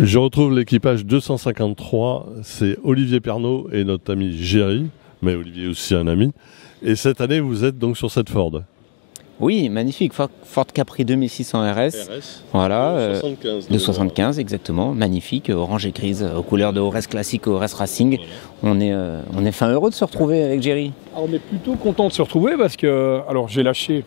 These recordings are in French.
Je retrouve l'équipage 253, c'est Olivier Pernaut et notre ami Géry, mais Olivier est aussi un ami. Et cette année, vous êtes donc sur cette Ford. Oui, magnifique, Ford Capri 2600 RS. Voilà, 75, de 75 exactement, magnifique, orange et grise, aux couleurs de Ores classique, Ores Racing. On est fin heureux de se retrouver avec Géry. On est plutôt content de se retrouver parce que, alors j'ai lâché,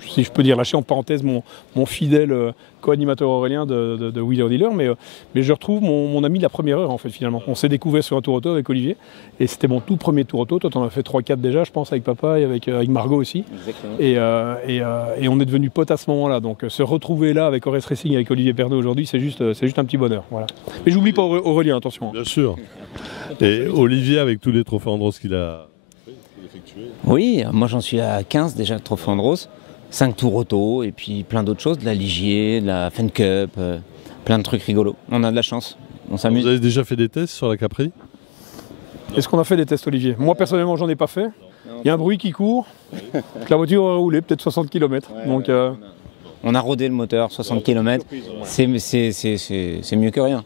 si je peux dire lâché en parenthèse, mon fidèle co-animateur Aurélien de Wheeler Dealer, mais je retrouve mon ami de la première heure en fait finalement. On s'est découvert sur un tour auto avec Olivier et c'était mon tout premier tour auto. Toi t'en as fait 3-4 déjà je pense avec papa et avec Margot aussi. Exactement. Et on est devenus potes à ce moment-là. Donc se retrouver là avec Ores Racing avec Olivier Pernaut aujourd'hui c'est juste un petit bonheur. Voilà. Mais j'oublie pas Aurélien, attention. Bien sûr. Et Olivier avec tous les trophées Andros qu'il a effectués. Oui, moi j'en suis à 15 déjà de trophée Andros. 5 tours auto et puis plein d'autres choses, de la Ligier, de la Fun Cup, plein de trucs rigolos. On a de la chance, on s'amuse. Vous avez déjà fait des tests sur la Capri? Est-ce qu'on a fait des tests, Olivier? Moi personnellement j'en ai pas fait. Il y a un bruit qui court, la voiture a roulé peut-être 60 km. Donc, on a rodé le moteur, 60 km, c'est mieux que rien.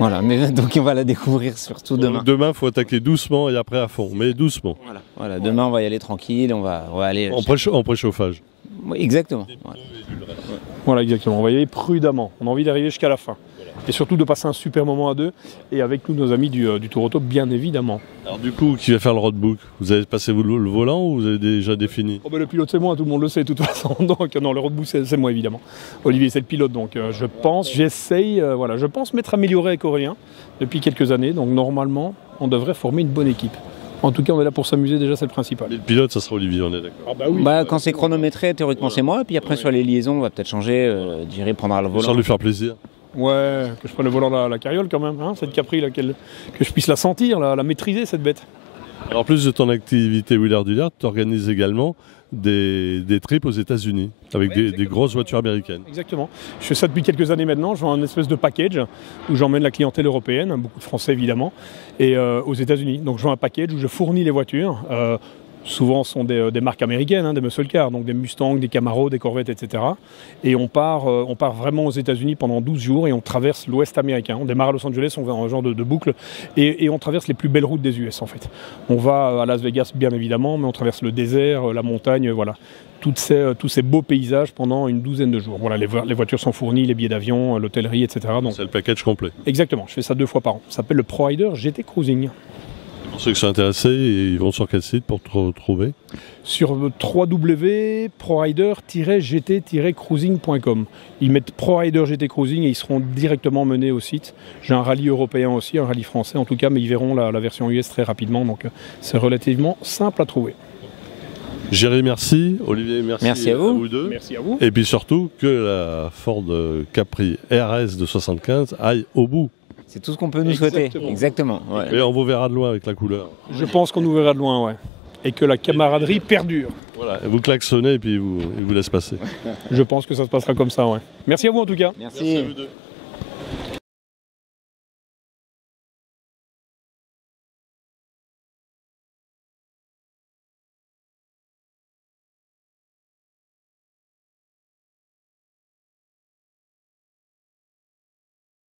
Voilà, mais donc on va la découvrir surtout demain. Demain, il faut attaquer doucement et après à fond, mais doucement. Voilà, demain on va y aller tranquille, on va aller... En préchauffage. Oui, exactement. Voilà, exactement. On va y aller prudemment. On a envie d'arriver jusqu'à la fin. Et surtout de passer un super moment à deux et avec tous nos amis du Tour Auto, bien évidemment. Alors du coup, qui va faire le roadbook? Vous avez passé le volant ou vous avez déjà défini? Oh ben, le pilote c'est moi, tout le monde le sait de toute façon. Donc non, le roadbook c'est moi évidemment. Olivier c'est le pilote, donc je pense, je pense m'être amélioré avec Aurélien depuis quelques années. Donc normalement, on devrait former une bonne équipe. En tout cas, on est là pour s'amuser, déjà, c'est le principal. Mais le pilote, ça sera Olivier, on est d'accord. Ah bah oui. Quand c'est chronométré, théoriquement c'est moi, et puis après sur les liaisons, on va peut-être changer, Géry prendra le volant. Sans lui faire plaisir. Ouais, que je prenne le volant de la carriole quand même, hein, cette Capri, là, que je puisse la sentir, la maîtriser, cette bête. Alors, en plus de ton activité Wheeler Dealer, tu organises également des trips aux États-Unis avec des grosses voitures américaines. Exactement. Je fais ça depuis quelques années maintenant. Je vends un espèce de package où j'emmène la clientèle européenne, beaucoup de Français évidemment, et aux États-Unis. Donc je vends un package où je fournis les voitures. Souvent, ce sont des marques américaines, hein, des muscle cars, donc des Mustangs, des Camaro, des Corvettes, etc. Et on part vraiment aux États-Unis pendant 12 jours et on traverse l'Ouest américain. On démarre à Los Angeles, on va en genre de boucle et on traverse les plus belles routes des US en fait. On va à Las Vegas bien évidemment, mais on traverse le désert, la montagne, voilà. Tous ces beaux paysages pendant une douzaine de jours. Voilà, les voitures sont fournies, les billets d'avion, l'hôtellerie, etc. C'est le package complet. Exactement, je fais ça 2 fois par an. Ça s'appelle le ProRider GT Cruising. Pour ceux qui sont intéressés, ils vont sur quel site pour te retrouver? Sur www.prorider-gt-cruising.com. Ils mettent ProRider GT Cruising et ils seront directement menés au site. J'ai un rallye européen aussi, un rallye français en tout cas, mais ils verront la version US très rapidement, donc c'est relativement simple à trouver. Géry, merci. Olivier, merci à vous. Deux. Merci à vous. Et puis surtout, que la Ford Capri RS de 75 aille au bout. C'est tout ce qu'on peut nous souhaiter. Exactement. Ouais. Et on vous verra de loin avec la couleur. Je pense qu'on nous verra de loin, ouais. Et que la camaraderie perdure. Voilà, et vous klaxonnez et puis il vous laisse passer. Je pense que ça se passera comme ça, ouais. Merci à vous en tout cas. Merci. Merci à vous deux.